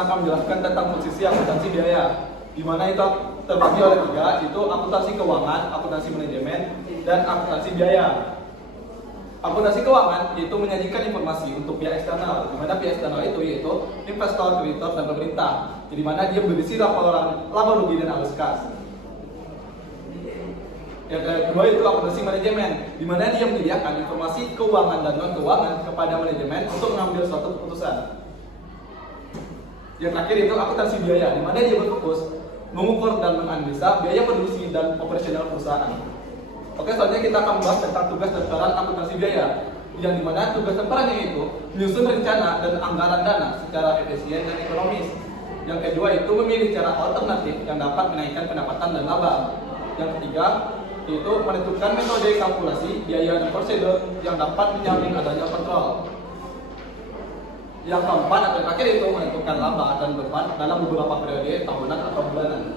kita akan menjelaskan tentang posisi akuntansi biaya, di mana itu terbagi oleh tiga, itu akuntansi keuangan, akuntansi manajemen, dan akuntansi biaya. Akuntansi keuangan itu menyajikan informasi untuk pihak eksternal, di mana pihak eksternal itu yaitu investor, kreditor, dan pemerintah, di mana dia berisi laporan laba rugi dan arus kas. Yang kedua itu akuntansi manajemen, di mana dia menyediakan informasi keuangan dan non keuangan kepada manajemen untuk mengambil suatu keputusan. Yang terakhir itu akuntansi biaya, di mana dia berfokus mengukur dan menganalisa biaya produksi dan operasional perusahaan. Oke, selanjutnya kita akan membahas tentang tugas dan peran akuntansi biaya, yang dimana tugas dan perannya itu menyusun rencana dan anggaran dana secara efisien dan ekonomis. Yang kedua itu memilih cara alternatif yang dapat menaikkan pendapatan dan laba. Yang ketiga itu menentukan metode kalkulasi biaya dan prosedur yang dapat menjamin adanya kontrol. Yang keempat atau terakhir itu menentukan laba dan beban dalam beberapa periode tahunan atau bulanan.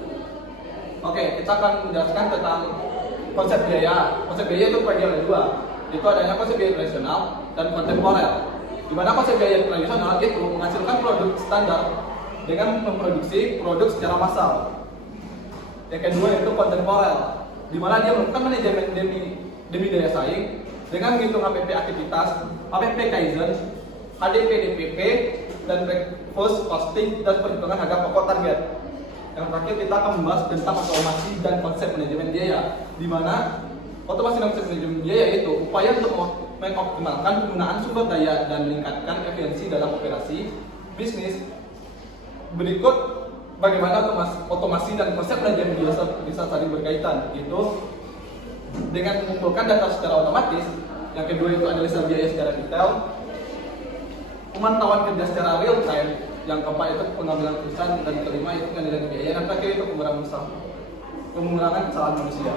Oke, kita akan menjelaskan tentang konsep biaya. Konsep biaya itu terbagi oleh dua. Itu adanya konsep biaya tradisional dan kontemporer. Di mana konsep biaya tradisional itu menghasilkan produk standar dengan memproduksi produk secara massal. Yang kedua itu kontemporer, di mana dia melakukan manajemen demi daya saing dengan menghitung APP aktivitas, APP Kaizen, HDP DPP, dan post costing dan perhitungan harga pokok target. Yang terakhir kita akan membahas tentang otomasi dan konsep manajemen biaya, di mana otomasi dan konsep manajemen biaya itu upaya untuk mengoptimalkan penggunaan sumber daya dan meningkatkan efisiensi dalam operasi bisnis. Berikut bagaimana otomasi dan konsep manajemen biaya bisa saling berkaitan, yaitu dengan mengumpulkan data secara otomatis. Yang kedua itu analisa biaya secara detail, pemantauan kerja secara real time. Yang keempat itu pengambilan keputusan, dan kelima itu pengendalian biaya, dan terakhir itu pengurangan kesalahan manusia.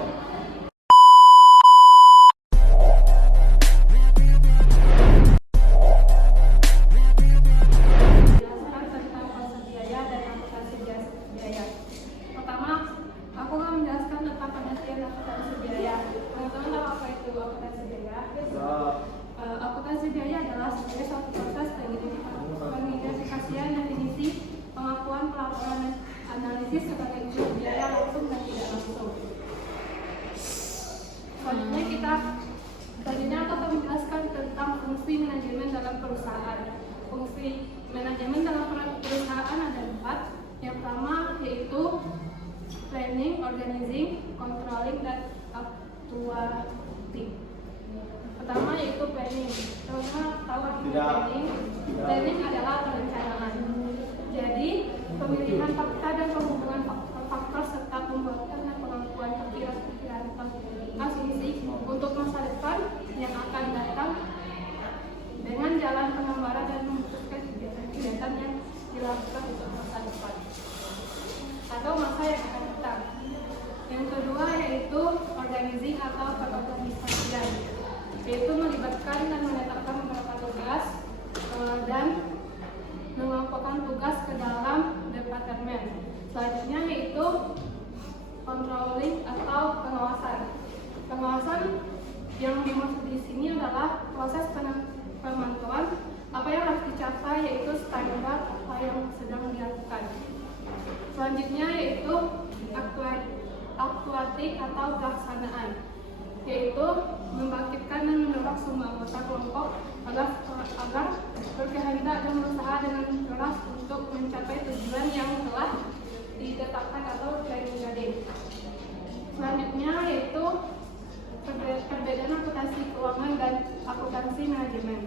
Akuntansi biaya adalah sebagai suatu proses pengidentifikasian definisi, pengakuan, pelaporan, analisis sebagai unsur biaya langsung dan tidak langsung. Selanjutnya akan menjelaskan tentang fungsi manajemen dalam perusahaan. Fungsi manajemen dalam perusahaan ada 4. Yang pertama yaitu planning, organizing, controlling, dan actuating. Pertama yaitu planning. Teman-teman tahu arti planning? Planning adalah perencanaan. Jadi pemilihan fakta dan penghubungan faktor serta pembuatan dan pengakuan perkiraan asumsi untuk masa depan yang akan datang dengan jalan penggambaran dan memutuskan kegiatan yang dilakukan untuk masa depan atau masa yang akan datang. Yang kedua yaitu organizing atau pengorganisasian, yaitu melibatkan dan menetapkan beberapa tugas dan mengelompokkan tugas ke dalam departemen. Selanjutnya yaitu controlling atau pengawasan. Pengawasan yang dimaksud di sini adalah proses pemantauan apa yang harus dicapai, yaitu standar apa yang sedang dilakukan. Selanjutnya yaitu actuating atau pelaksanaan, yaitu membangkitkan dan mendorong semua anggota kelompok agar berkehendak dan berusaha dengan keras untuk mencapai tujuan yang telah ditetapkan atau planning guiding. Selanjutnya yaitu perbedaan akuntansi keuangan dan akuntansi manajemen.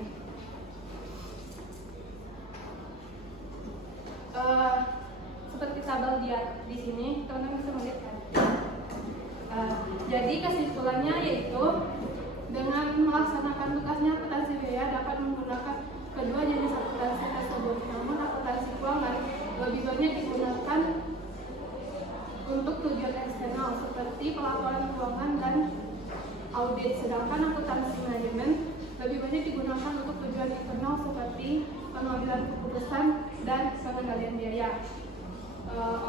Seperti tabel di sini, teman-teman bisa melihat kan? Jadi kesimpulannya yaitu dengan melaksanakan tugasnya akuntansi biaya dapat menggunakan kedua jenis akuntansi tersebut. Namun akuntansi keuangan lebih banyak digunakan untuk tujuan eksternal seperti pelaporan keuangan dan audit, sedangkan akuntansi manajemen lebih banyak digunakan untuk tujuan internal seperti pengambilan keputusan dan pengendalian biaya.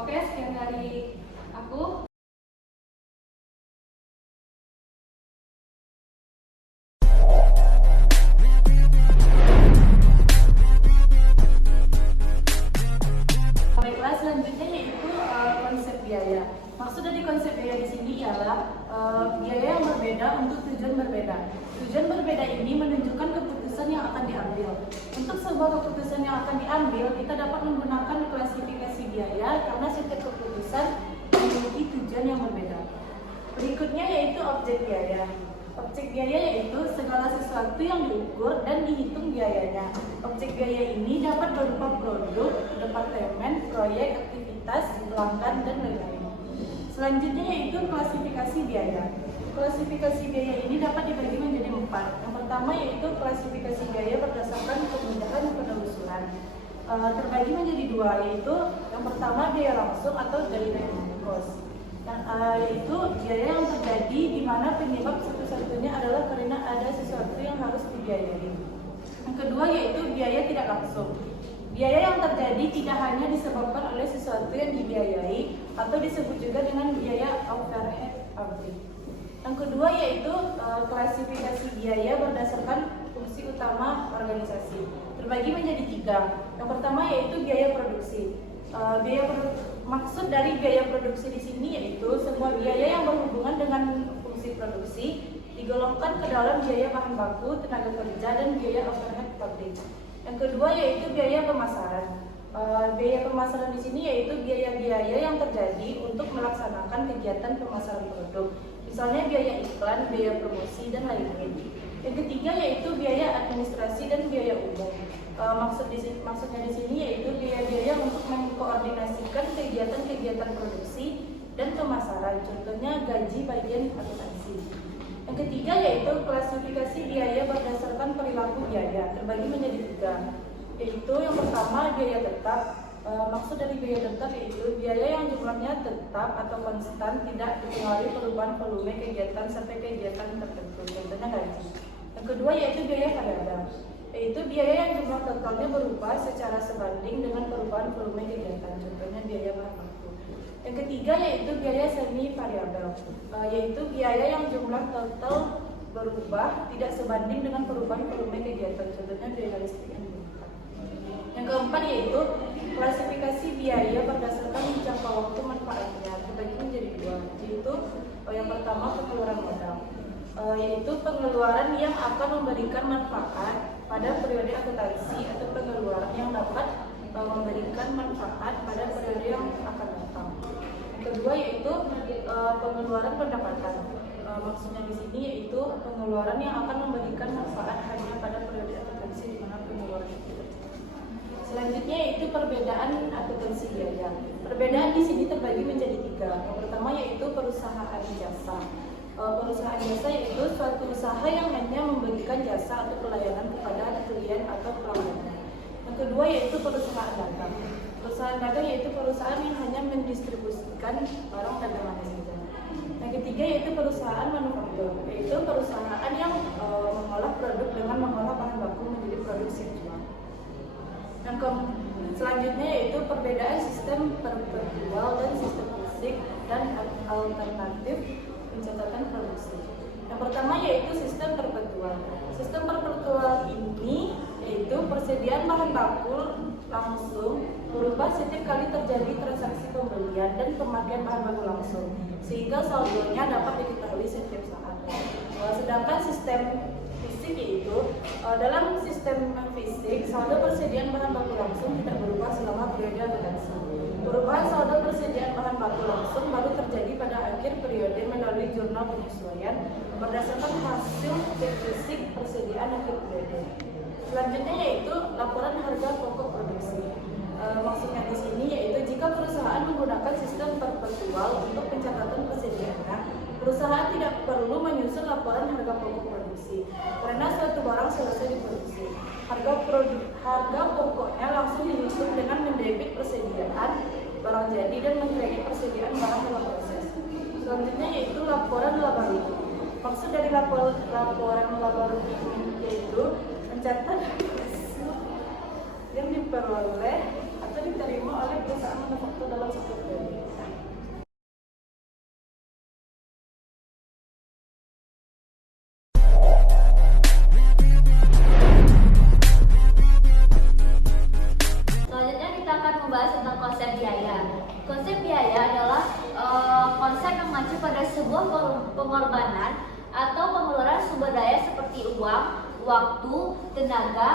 Oke, sekian dari aku. berbeda untuk tujuan berbeda. Tujuan berbeda ini menunjukkan keputusan yang akan diambil. Untuk sebuah keputusan yang akan diambil, kita dapat menggunakan klasifikasi biaya karena setiap keputusan memiliki tujuan yang berbeda. Berikutnya yaitu objek biaya. Objek biaya yaitu segala sesuatu yang diukur dan dihitung biayanya. Objek biaya ini dapat berupa produk, departemen, proyek, aktivitas, pelanggan, dan lain-lain. Selanjutnya yaitu klasifikasi biaya. Klasifikasi biaya ini dapat dibagi menjadi 4. Yang pertama yaitu klasifikasi biaya berdasarkan kemudahan penelusuran. Terbagi menjadi 2, yaitu yang pertama biaya langsung atau direct cost. Yaitu biaya yang terjadi di mana penyebab satu-satunya adalah karena ada sesuatu yang harus dibiayai. Yang kedua yaitu biaya tidak langsung. Biaya yang terjadi tidak hanya disebabkan oleh sesuatu yang dibiayai atau disebut juga dengan biaya overhead pabrik. Yang kedua yaitu klasifikasi biaya berdasarkan fungsi utama organisasi. Terbagi menjadi 3. Yang pertama yaitu biaya produksi. Maksud dari biaya produksi di sini yaitu semua biaya yang berhubungan dengan fungsi produksi digolongkan ke dalam biaya bahan baku, tenaga kerja, dan biaya overhead pabrik. Yang kedua yaitu biaya pemasaran. Biaya pemasaran di sini yaitu biaya-biaya yang terjadi untuk melaksanakan kegiatan pemasaran produk. Misalnya biaya iklan, biaya promosi, dan lain-lain. Yang ketiga yaitu biaya administrasi dan biaya umum. Maksudnya di sini yaitu biaya-biaya untuk mengkoordinasikan kegiatan-kegiatan produksi dan pemasaran. Contohnya gaji bagian akuntansi. Yang ketiga yaitu klasifikasi biaya berdasarkan perilaku biaya. Terbagi menjadi 3. Yaitu yang pertama biaya tetap. Maksud dari biaya tetap yaitu biaya yang jumlahnya tetap atau konstan, tidak dipengaruhi perubahan volume kegiatan sampai kegiatan tertentu. Contohnya gaji. Yang kedua yaitu biaya variabel, yaitu biaya yang jumlah totalnya berubah secara sebanding dengan perubahan volume kegiatan. Contohnya biaya bahan baku. Yang ketiga yaitu biaya semi variabel, yaitu biaya yang jumlah total berubah tidak sebanding dengan perubahan volume kegiatan. Contohnya biaya listrik. Yang keempat yaitu klasifikasi biaya berdasarkan jangka waktu manfaatnya. Terbagi menjadi 2, yaitu yang pertama pengeluaran modal, yaitu pengeluaran yang akan memberikan manfaat pada periode akuntansi atau pengeluaran yang dapat memberikan manfaat pada periode yang akan datang. Yang kedua yaitu pengeluaran pendapatan. Maksudnya di sini yaitu pengeluaran yang akan memberikan manfaat hanya pada periode akuntansi di mana pengeluaran itu terjadi. Selanjutnya yaitu perbedaan akuntansi biaya. Perbedaan di sini terbagi menjadi 3. Yang pertama yaitu perusahaan jasa. Perusahaan jasa yaitu suatu usaha yang hanya memberikan jasa atau pelayanan kepada klien atau pelanggan. Yang kedua yaitu perusahaan dagang. Perusahaan dagang yaitu perusahaan yang hanya mendistribusikan barang dagangan saja. Yang ketiga yaitu perusahaan manufaktur, yaitu perusahaan yang mengolah produk dengan mengolah bahan baku menjadi produk siap jual. Yang selanjutnya yaitu perbedaan sistem perpetual dan sistem fisik dan alternatif pencatatan produksi. Yang pertama yaitu sistem perpetual. Sistem perpetual ini yaitu persediaan bahan baku langsung berubah setiap kali terjadi transaksi pembelian dan pemakaian bahan baku langsung, sehingga saldonya dapat diketahui setiap saat. Sedangkan sistem fisik yaitu dalam sistem fisik saldo persediaan bahan baku langsung tidak berubah selama periode akuntansi. Perubahan saldo persediaan bahan baku langsung baru terjadi pada akhir periode melalui jurnal penyesuaian berdasarkan hasil cek fisik persediaan akhir periode. Selanjutnya yaitu laporan harga pokok produksi. Maksudnya di sini yaitu jika perusahaan menggunakan sistem perpetual untuk pencatatan persediaannya, perusahaan tidak perlu menyusun laporan harga pokok produksi karena suatu barang selesai diproduksi. Harga pokoknya langsung dihitung dengan mendebit persediaan barang jadi dan mengkredit persediaan barang dalam proses. Selanjutnya yaitu laporan laba rugi. Maksud dari laporan laba rugi yaitu mencatat yang diperoleh atau diterima oleh perusahaan manufaktur dalam satu periode. Selanjutnya kita akan membahas tentang konsep biaya. Konsep biaya adalah konsep yang mengacu pada sebuah pengorbanan seperti uang, waktu, tenaga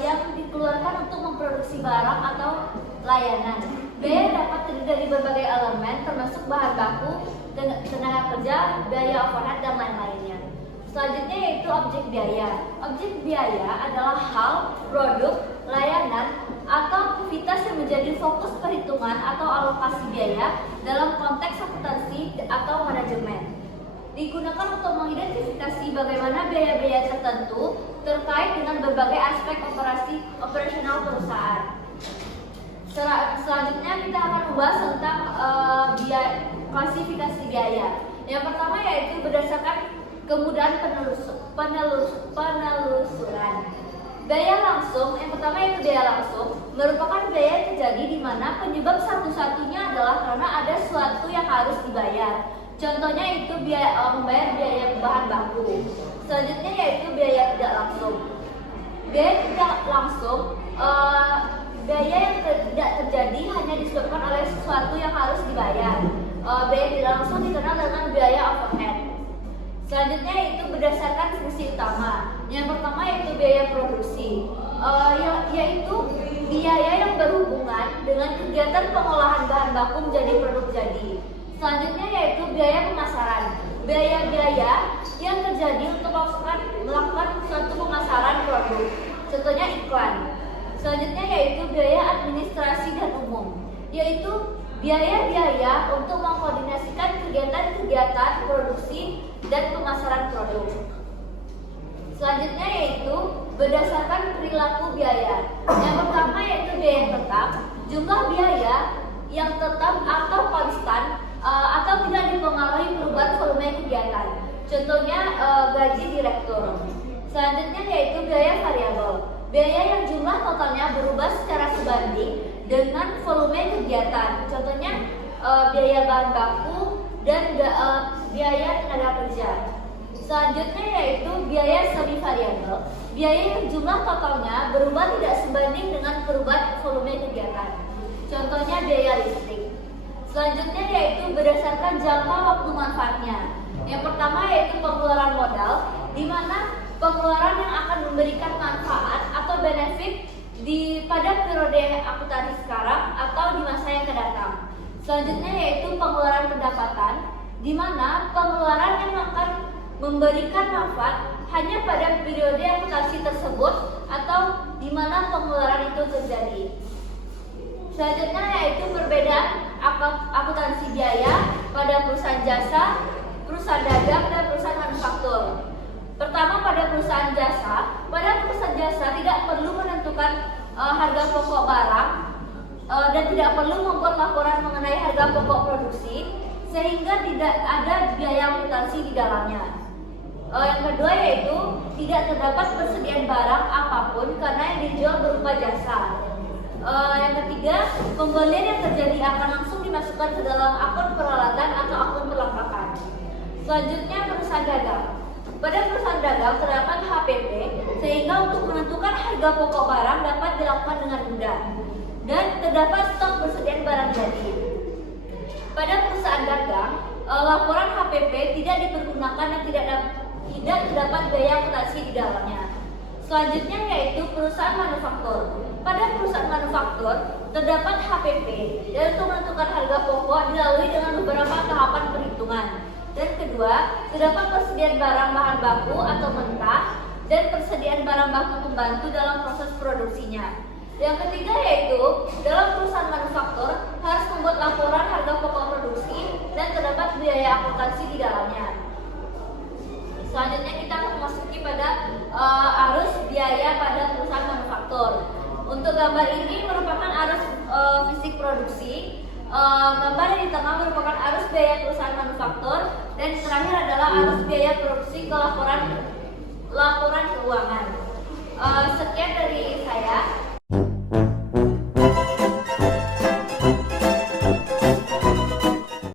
yang dikeluarkan untuk memproduksi barang atau layanan. Biaya dapat terdiri dari berbagai elemen termasuk bahan baku, tenaga kerja, biaya overhead, dan lain-lainnya. Selanjutnya yaitu objek biaya. Objek biaya adalah hal, produk, layanan, atau aktivitas yang menjadi fokus perhitungan atau alokasi biaya dalam konteks akuntansi atau manajemen. Digunakan untuk mengidentifikasi bagaimana biaya-biaya tertentu terkait dengan berbagai aspek operasional perusahaan. Selanjutnya kita akan membahas tentang klasifikasi biaya. Yang pertama yaitu berdasarkan kemudahan penelusuran. Biaya langsung, yang pertama yaitu biaya langsung, merupakan biaya yang terjadi di mana penyebab satu-satunya adalah karena ada sesuatu yang harus dibayar. Contohnya itu membayar biaya bahan baku. Selanjutnya yaitu biaya tidak langsung. Biaya tidak langsung, biaya yang tidak terjadi hanya disebabkan oleh sesuatu yang harus dibayar. Biaya tidak langsung dikenal dengan biaya overhead. Selanjutnya itu berdasarkan fungsi utama. Yang pertama yaitu biaya produksi, yaitu biaya yang berhubungan dengan kegiatan pengolahan bahan baku menjadi produk jadi. Selanjutnya yaitu biaya pemasaran, biaya-biaya yang terjadi untuk melakukan suatu pemasaran produk. Contohnya iklan. Selanjutnya yaitu biaya administrasi dan umum, yaitu biaya-biaya untuk mengkoordinasikan kegiatan-kegiatan produksi dan pemasaran produk. Selanjutnya yaitu berdasarkan perilaku biaya. Yang pertama yaitu biaya yang tetap, jumlah biaya yang tetap atau konstan atau tidak dipengaruhi perubahan volume kegiatan. Contohnya gaji direktur. Selanjutnya yaitu biaya variabel, biaya yang jumlah totalnya berubah secara sebanding dengan volume kegiatan. Contohnya biaya bahan baku dan biaya tenaga kerja. Selanjutnya yaitu biaya semi variabel, biaya yang jumlah totalnya berubah tidak sebanding dengan perubahan volume kegiatan. Contohnya biaya listrik. Selanjutnya yaitu berdasarkan jangka waktu manfaatnya. Yang pertama yaitu pengeluaran modal, di mana pengeluaran yang akan memberikan manfaat atau benefit pada periode akuntansi sekarang atau di masa yang akan datang. Selanjutnya yaitu pengeluaran pendapatan, di mana pengeluaran yang akan memberikan manfaat hanya pada periode akuntansi tersebut atau di mana pengeluaran itu terjadi. Selanjutnya yaitu perbedaan akuntansi biaya pada perusahaan jasa, perusahaan dagang, dan perusahaan manufaktur. Pertama pada perusahaan jasa tidak perlu menentukan harga pokok barang dan tidak perlu membuat laporan mengenai harga pokok produksi sehingga tidak ada biaya akuntansi di dalamnya. Yang kedua yaitu tidak terdapat persediaan barang apapun karena yang dijual berupa jasa. Yang ketiga, pembelian yang terjadi akan langsung dimasukkan ke dalam akun peralatan atau akun perlengkapan. Selanjutnya perusahaan dagang. Pada perusahaan dagang terdapat HPP sehingga untuk menentukan harga pokok barang dapat dilakukan dengan mudah dan terdapat stok persediaan barang jadi. Pada perusahaan dagang, laporan HPP tidak dipergunakan dan tidak terdapat biaya akuntansi di dalamnya. Selanjutnya yaitu perusahaan manufaktur. Pada perusahaan manufaktur terdapat HPP dan untuk menentukan harga pokok dilalui dengan beberapa tahapan perhitungan. Dan kedua, terdapat persediaan barang bahan baku atau mentah dan persediaan barang baku pembantu dalam proses produksinya. Yang ketiga yaitu dalam perusahaan manufaktur harus membuat laporan harga pokok produksi dan terdapat biaya akuntansi di dalamnya. Selanjutnya kita akan memasuki pada arus biaya pada perusahaan manufaktur. Untuk gambar ini merupakan arus fisik produksi. Gambar yang di tengah merupakan arus biaya perusahaan manufaktur dan terakhir adalah arus biaya produksi ke laporan keuangan. Sekian dari